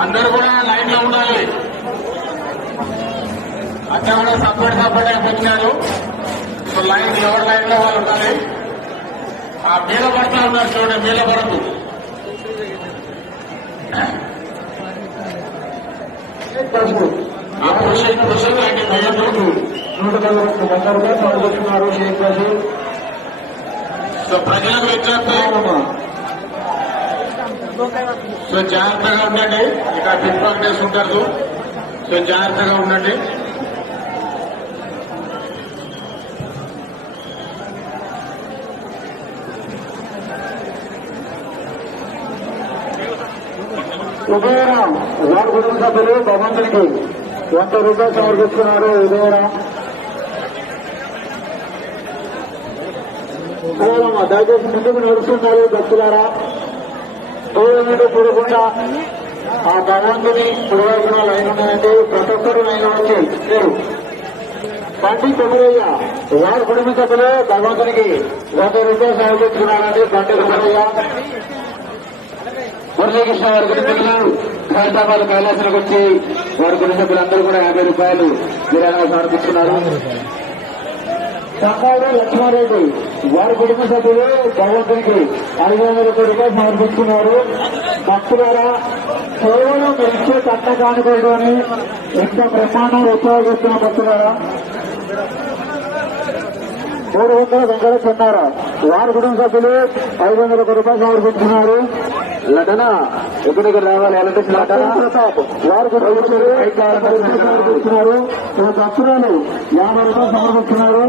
అందరూ కూడా లైన్ లో ఉండాలి. అంతా కూడా సపరేట్ వచ్చారు. సో లైన్ ఎవరి లైన్ లో వాళ్ళు ఉండాలి. ఆ మీద పడతా ఉన్నారు చూడండి, మీద పడదు. ఆ పురుషులు ఆయన పడుతున్నారు. షేక్ బషీర్ సో ప్రజలకు వచ్చేస్తాయి. సో జాగ్రత్తగా ఉండండి. ఇక్కడ పిక్ పాకెటర్స్ ఉంటారు. సో జాగ్రత్తగా ఉండండి. ఉదయరాం వారి కుటుంబ సభ్యులు భగవంతునికి 100 రూపాయలు సమర్పిస్తున్నారు. ఉదయరాం దయచేసి ముందుకు నడుస్తున్నారు. భక్తులారా దూరం చూడకుండా ఆ భగవంతుని పురోగమన లైన్ ఉన్నాయండి. ప్రతి ఒక్కరు లైన్ వచ్చి మీరు బండి కొమరయ్య వారి కుటుంబ సభ్యులు భగవంతునికి 100 రూపాయలు సమర్పిస్తున్నారండి. బండి కొమరయ్య మురళీకృష్ణ వారి కుటుంబీకులు హైదరాబాద్ కైలాసానికి వచ్చి వారి కుటుంబ సభ్యులందరూ కూడా 50 రూపాయలు విరాళంగా సమర్పిస్తున్నారు. సంగాడు లక్ష్మారెడ్డి వారి కుటుంబ సభ్యులు భగవంతునికి 500 రూపాయలు సమర్పిస్తున్నారు. భక్తులారా కేవలం ఇచ్చే కట్ట కానుకోడు అని ఎంత బ్రహ్మాండంగా ఉపయోగిస్తున్న భక్తులారా 300 వెంకట చెన్నారా వారి కుటుంబ సభ్యులు 500 రూపాయలు సమర్పిస్తున్నారు. లటన ఎక్కడికి రావాలి ఎలాంటి ప్రతాప్ వారి కుటుంబ సభ్యులు 500 రూపాయలు సమర్పిస్తున్నారు. భక్తురాలు 50 రూపాయలు సమర్పిస్తున్నారు.